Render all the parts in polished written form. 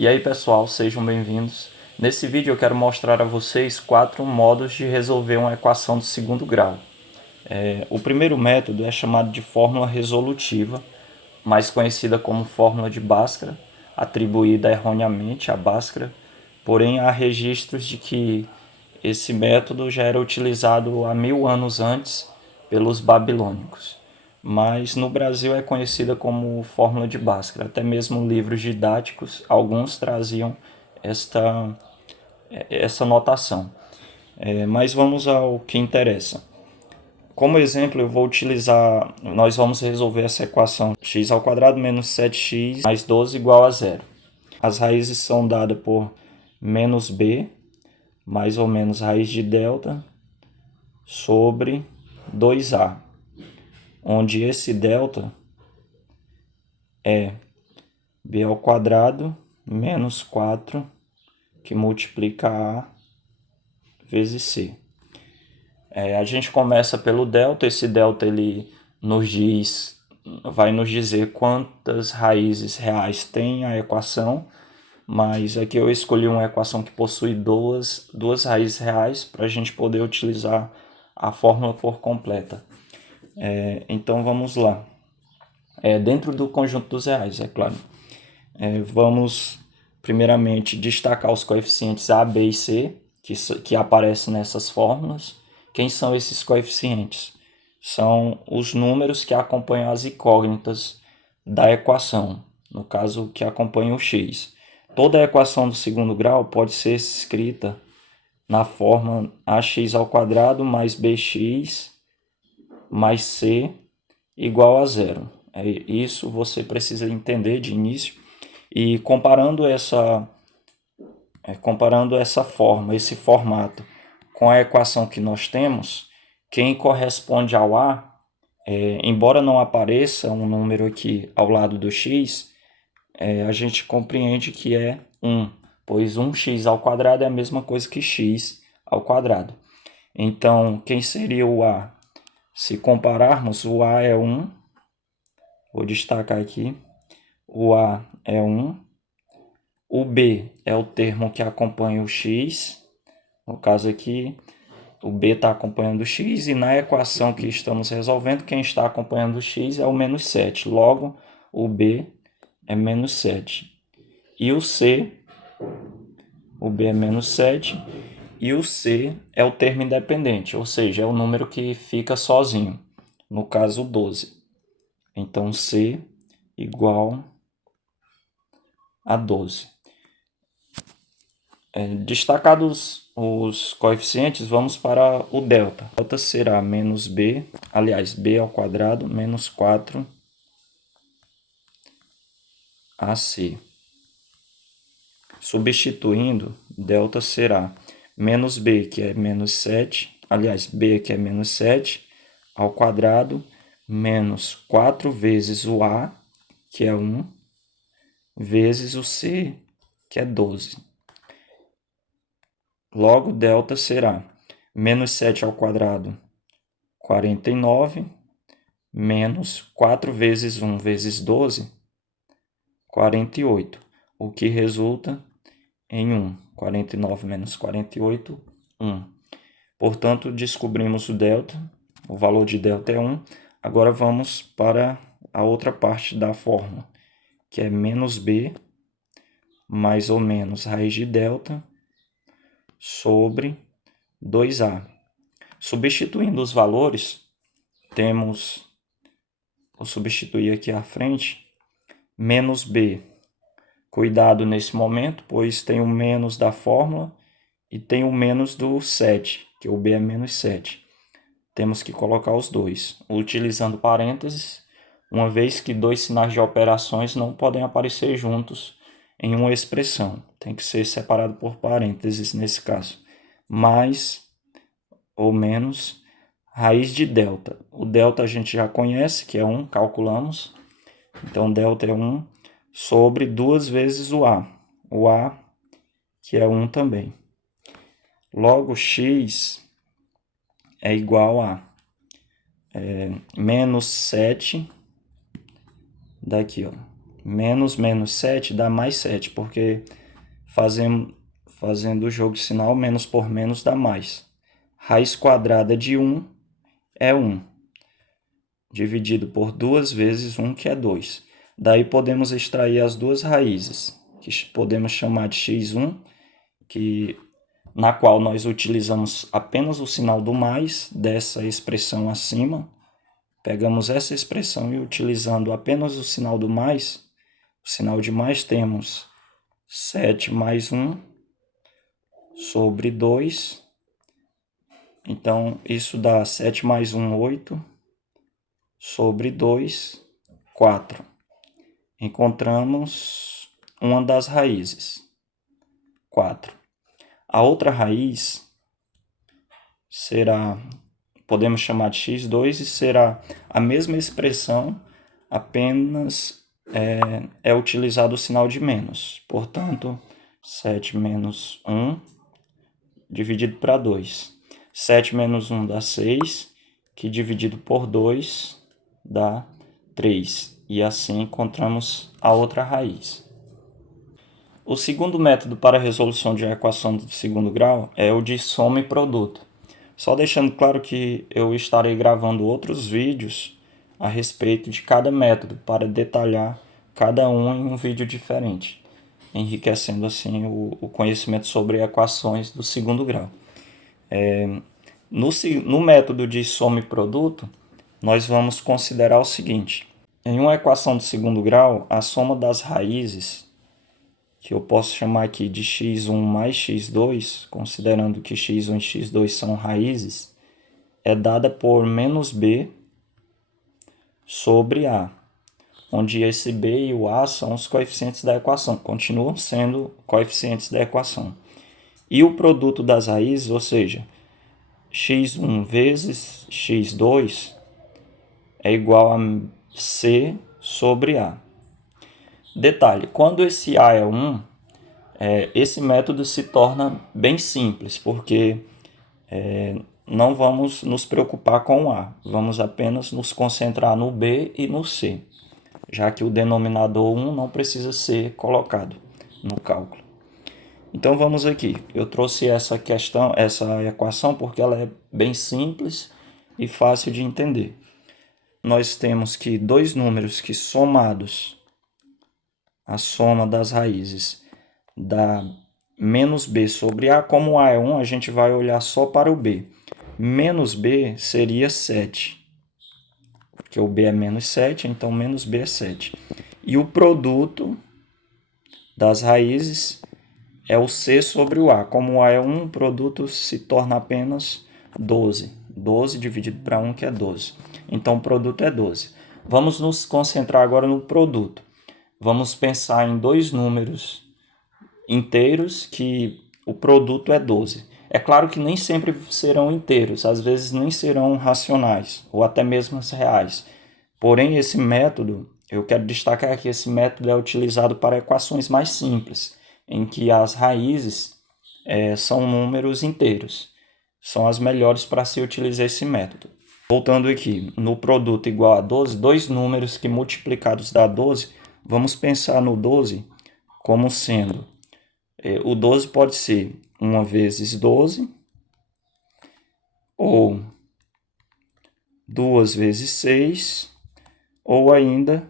E aí pessoal, sejam bem-vindos. Nesse vídeo eu quero mostrar a vocês 4 modos de resolver uma equação de segundo grau. O primeiro método é chamado de fórmula resolutiva, mais conhecida como fórmula de Bhaskara, atribuída erroneamente a Bhaskara, porém há registros de que esse método já era utilizado há 1000 anos antes pelos babilônicos. Mas no Brasil é conhecida como fórmula de Bhaskara. Até mesmo livros didáticos, alguns traziam essa notação. Mas vamos ao que interessa. Como exemplo, nós vamos resolver essa equação x² menos 7x mais 12 igual a zero. As raízes são dadas por menos b, mais ou menos raiz de delta, sobre 2a, onde esse delta é b² menos 4, que multiplica a vezes c. A gente começa pelo delta. Esse delta ele vai nos dizer quantas raízes reais tem a equação, mas aqui eu escolhi uma equação que possui duas raízes reais para a gente poder utilizar a fórmula por completa. Então vamos lá. Dentro do conjunto dos reais, é claro. Vamos primeiramente destacar os coeficientes a, b e c que aparecem nessas fórmulas. Quem são esses coeficientes? São os números que acompanham as incógnitas da equação, no caso que acompanha o x. Toda a equação do segundo grau pode ser escrita na forma ax² mais bx mais c igual a zero. Isso você precisa entender de início. E comparando essa forma, esse formato, com a equação que nós temos, quem corresponde ao a, embora não apareça um número aqui ao lado do x, a gente compreende que é 1, pois 1x² é a mesma coisa que x². Então, quem seria o a? Se compararmos, o a é 1, vou destacar aqui, o a é 1, o b é o termo que acompanha o x, no caso aqui, o b está acompanhando o x, e na equação que estamos resolvendo, quem está acompanhando o x é o menos 7. Logo, o b é menos 7. E o c, o b é menos 7, e o c é o termo independente, ou seja, é o número que fica sozinho, no caso 12. Então, c igual a 12. Destacados os coeficientes, vamos para o delta. O delta será menos b, aliás, b² menos 4 ac. Substituindo, delta será menos b, que é menos 7, aliás, b que é menos 7, ao quadrado, menos 4 vezes o a, que é 1, vezes o c, que é 12. Logo, delta será menos 7 ao quadrado, 49, menos 4 vezes 1 vezes 12, 48, o que resulta em 1. 49 menos 48, 1. Portanto, descobrimos o delta, o valor de delta é 1. Agora vamos para a outra parte da fórmula, que é menos b, mais ou menos raiz de delta, sobre 2a. Substituindo os valores, vou substituir aqui à frente, menos b. Cuidado nesse momento, pois tem o menos da fórmula e tem o menos do 7, que o b é menos 7. Temos que colocar os dois, utilizando parênteses, uma vez que dois sinais de operações não podem aparecer juntos em uma expressão. Tem que ser separado por parênteses nesse caso. Mais ou menos raiz de delta. O delta a gente já conhece, que é 1, calculamos. Então, delta é 1 sobre 2 vezes o a. O a, que é 1 também. Logo, x é igual a menos 7, daqui, ó, menos menos 7 dá mais 7, porque fazendo o jogo de sinal, menos por menos dá mais. Raiz quadrada de 1 é 1, dividido por 2 vezes 1, que é 2. Daí podemos extrair as duas raízes, que podemos chamar de x1, na qual nós utilizamos apenas o sinal do mais dessa expressão acima. Pegamos essa expressão e, utilizando apenas o sinal do mais, o sinal de mais, temos 7 mais 1 sobre 2. Então, isso dá 7 mais 1, 8, sobre 2, 4. Encontramos uma das raízes, 4. A outra raiz será, podemos chamar de x2, e será a mesma expressão, apenas é utilizado o sinal de menos. Portanto, 7 menos 1 dividido para 2. 7 menos 1 dá 6, que dividido por 2 dá 3. E assim encontramos a outra raiz. O segundo método para a resolução de equação de segundo grau é o de soma e produto. Só deixando claro que eu estarei gravando outros vídeos a respeito de cada método para detalhar cada um em um vídeo diferente, enriquecendo assim o conhecimento sobre equações do segundo grau. No método de soma e produto, nós vamos considerar o seguinte: em uma equação de segundo grau, a soma das raízes, que eu posso chamar aqui de x1 mais x2, considerando que x1 e x2 são raízes, é dada por menos b sobre a, onde esse b e o a são os coeficientes da equação, continuam sendo coeficientes da equação. E o produto das raízes, ou seja, x1 vezes x2, é igual a c sobre a. Detalhe, quando esse a é 1, esse método se torna bem simples, porque não vamos nos preocupar com o a, vamos apenas nos concentrar no b e no c, já que o denominador 1 não precisa ser colocado no cálculo. Então vamos aqui, eu trouxe essa equação porque ela é bem simples e fácil de entender. Nós temos que dois números que, somados, a soma das raízes dá menos b sobre a. Como a é 1, a gente vai olhar só para o b. Menos b seria 7, porque o b é menos 7, então menos b é 7. E o produto das raízes é o c sobre o a. Como o a é 1, o produto se torna apenas 12. 12 dividido para 1, que é 12. Então, o produto é 12. Vamos nos concentrar agora no produto. Vamos pensar em dois números inteiros que o produto é 12. É claro que nem sempre serão inteiros, às vezes nem serão racionais, ou até mesmo reais. Porém, esse método, eu quero destacar que esse método é utilizado para equações mais simples, em que as raízes são números inteiros. São as melhores para se utilizar esse método. Voltando aqui, no produto igual a 12, dois números que multiplicados dá 12, vamos pensar no 12 como sendo, o 12 pode ser 1 vezes 12, ou 2 vezes 6, ou ainda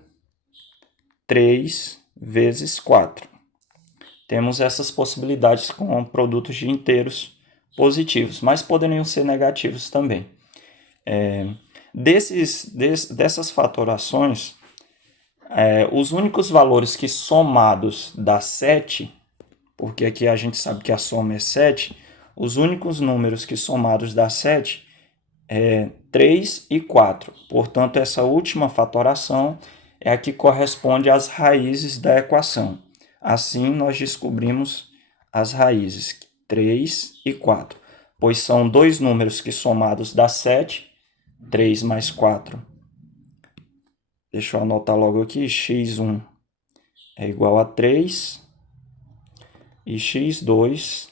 3 vezes 4. Temos essas possibilidades com produtos de inteiros positivos, mas poderiam ser negativos também. Dessas fatorações, os únicos valores que, somados, dá 7, porque aqui a gente sabe que a soma é 7, os únicos números que, somados, dá 7 é 3 e 4. Portanto, essa última fatoração é a que corresponde às raízes da equação. Assim, nós descobrimos as raízes 3 e 4, pois são dois números que, somados, dá 7, 3 mais 4. Deixa eu anotar logo aqui, x1 é igual a 3 e x2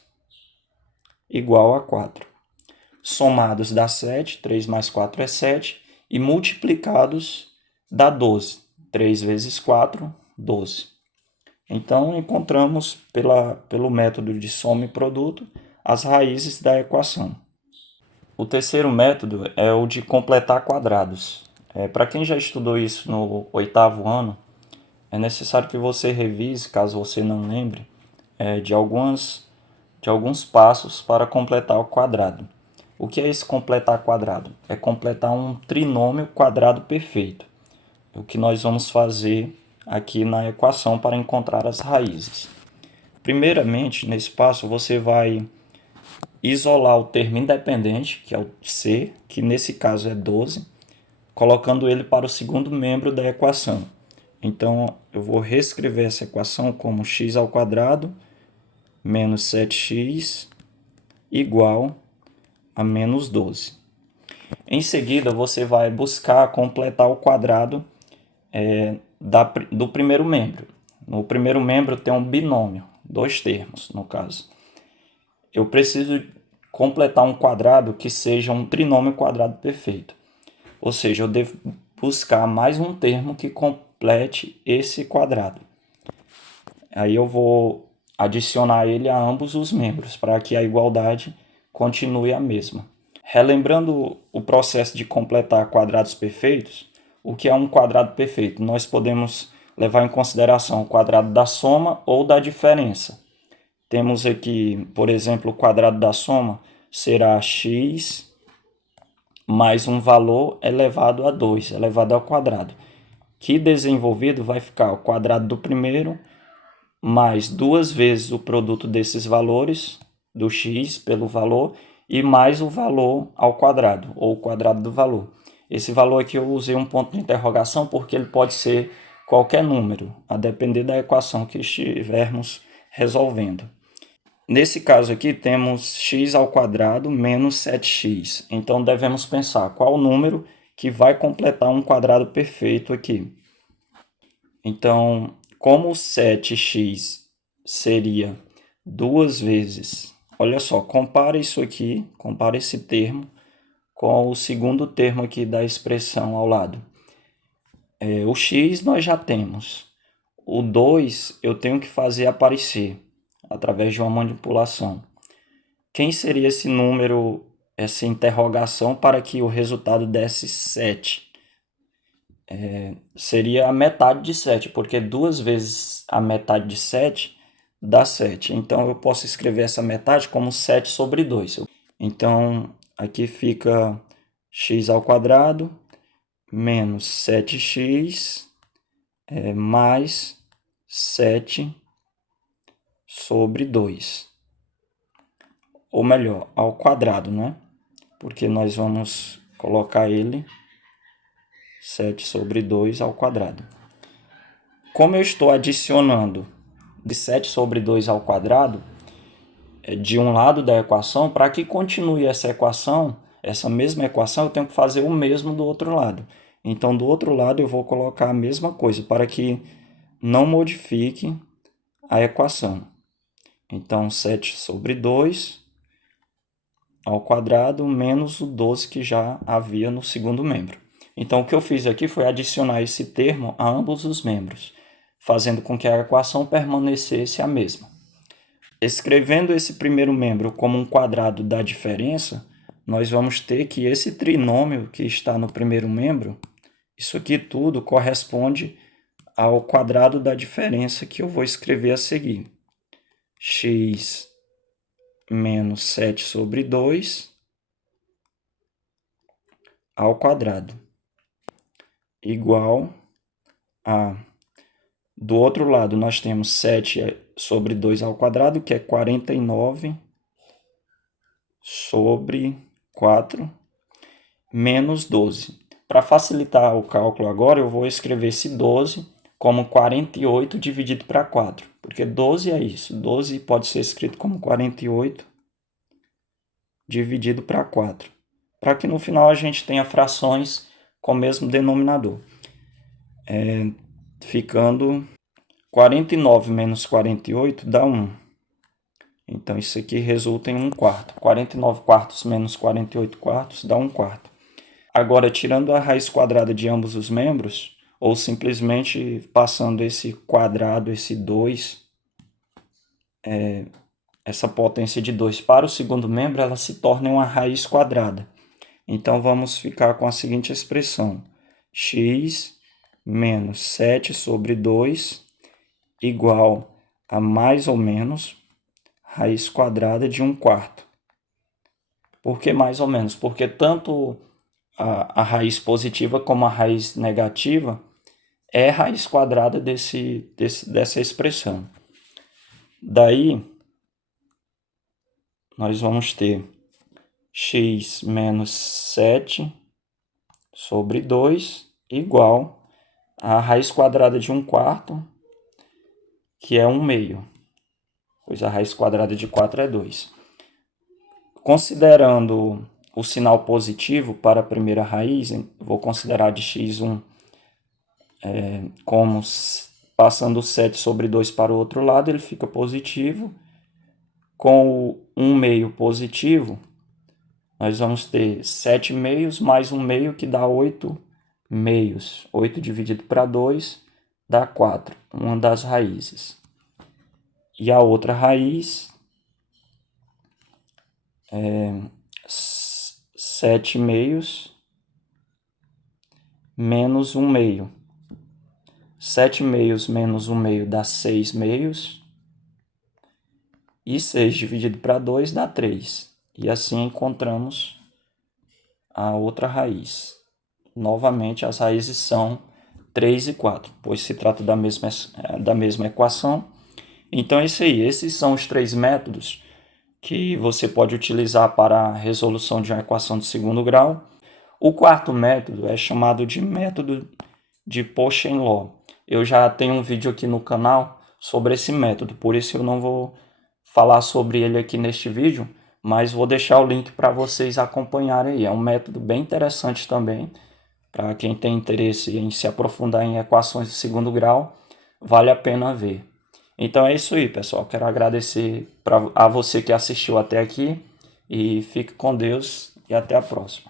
igual a 4. Somados dá 7, 3 mais 4 é 7, e multiplicados dá 12. 3 vezes 4 12. Então, encontramos pelo método de soma e produto as raízes da equação. O terceiro método é o de completar quadrados. Para quem já estudou isso no 8º ano, é necessário que você revise, caso você não lembre, de alguns passos para completar o quadrado. O que é esse completar quadrado? É completar um trinômio quadrado perfeito. O que nós vamos fazer aqui na equação para encontrar as raízes. Primeiramente, nesse passo, você vai isolar o termo independente, que é o c, que nesse caso é 12, colocando ele para o segundo membro da equação. Então, eu vou reescrever essa equação como x² menos 7x igual a menos 12. Em seguida, você vai buscar completar o quadrado do primeiro membro. No primeiro membro tem um binômio, 2 termos no caso. Eu preciso completar um quadrado que seja um trinômio quadrado perfeito. Ou seja, eu devo buscar mais um termo que complete esse quadrado. Aí eu vou adicionar ele a ambos os membros, para que a igualdade continue a mesma. Relembrando o processo de completar quadrados perfeitos, o que é um quadrado perfeito? Nós podemos levar em consideração o quadrado da soma ou da diferença. Temos aqui, por exemplo, o quadrado da soma será x mais um valor elevado a 2, elevado ao quadrado. Que desenvolvido vai ficar o quadrado do primeiro mais 2 vezes o produto desses valores, do x pelo valor, e mais o valor ao quadrado, ou o quadrado do valor. Esse valor aqui eu usei um ponto de interrogação porque ele pode ser qualquer número, a depender da equação que estivermos resolvendo. Nesse caso aqui temos x² menos 7x. Então devemos pensar qual o número que vai completar um quadrado perfeito aqui. Então, como 7x seria 2 vezes... Olha só, compara isso aqui, compara esse termo com o segundo termo aqui da expressão ao lado. O x nós já temos. O 2 eu tenho que fazer aparecer através de uma manipulação. Quem seria esse número, essa interrogação, para que o resultado desse 7? Seria a metade de 7, porque 2 vezes a metade de 7 dá 7. Então, eu posso escrever essa metade como 7 sobre 2. Então, aqui fica x² menos 7x mais 7 sobre 2. Ou melhor, ao quadrado, né? Porque nós vamos colocar ele 7 sobre 2 ao quadrado. Como eu estou adicionando de 7 sobre 2 ao quadrado de um lado da equação, para que continue essa equação, essa mesma equação, eu tenho que fazer o mesmo do outro lado. Então, do outro lado, eu vou colocar a mesma coisa, para que não modifique a equação. Então, 7 sobre 2 ao quadrado menos o 12 que já havia no segundo membro. Então, o que eu fiz aqui foi adicionar esse termo a ambos os membros, fazendo com que a equação permanecesse a mesma. Escrevendo esse primeiro membro como um quadrado da diferença, nós vamos ter que esse trinômio que está no primeiro membro, isso aqui tudo corresponde ao quadrado da diferença que eu vou escrever a seguir. X menos 7 sobre 2 ao quadrado igual a... Do outro lado, nós temos 7 sobre 2 ao quadrado, que é 49 sobre 4, menos 12. Para facilitar o cálculo agora, eu vou escrever esse 12 como 48 dividido para 4, porque 12 é isso. 12 pode ser escrito como 48 dividido para 4, para que no final a gente tenha frações com o mesmo denominador. Ficando 49 menos 48 dá 1. Então, isso aqui resulta em 1/4. 49 quartos menos 48 quartos dá 1/4. Agora, tirando a raiz quadrada de ambos os membros, ou simplesmente passando esse quadrado, esse 2, essa potência de 2 para o segundo membro, ela se torna uma raiz quadrada. Então, vamos ficar com a seguinte expressão: x menos 7 sobre 2 igual a mais ou menos raiz quadrada de 1/4. Por que mais ou menos? Porque tanto a raiz positiva como a raiz negativa é raiz quadrada dessa expressão. Daí, nós vamos ter x menos 7 sobre 2 igual a raiz quadrada de 1/4, que é 1/2, pois a raiz quadrada de 4 é 2. Considerando o sinal positivo para a primeira raiz, vou considerar de x1 como passando o 7 sobre 2 para o outro lado, ele fica positivo. Com o 1/2 positivo, nós vamos ter 7 meios mais 1/2, que dá 8 meios. 8 dividido para 2 dá 4, uma das raízes. E a outra raiz é 7 meios menos 1/2. 7 meios menos 1/2 dá 6 meios. E 6 dividido para 2 dá 3. E assim encontramos a outra raiz. Novamente, as raízes são 3 e 4, pois se trata da mesma equação. Então é isso aí. Esses são os 3 métodos que você pode utilizar para a resolução de uma equação de segundo grau. O quarto método é chamado de método de Poisson Law. Eu já tenho um vídeo aqui no canal sobre esse método, por isso eu não vou falar sobre ele aqui neste vídeo, mas vou deixar o link para vocês acompanharem aí. É um método bem interessante também, para quem tem interesse em se aprofundar em equações de segundo grau, vale a pena ver. Então é isso aí, pessoal. Quero agradecer a você que assistiu até aqui e fique com Deus e até a próxima.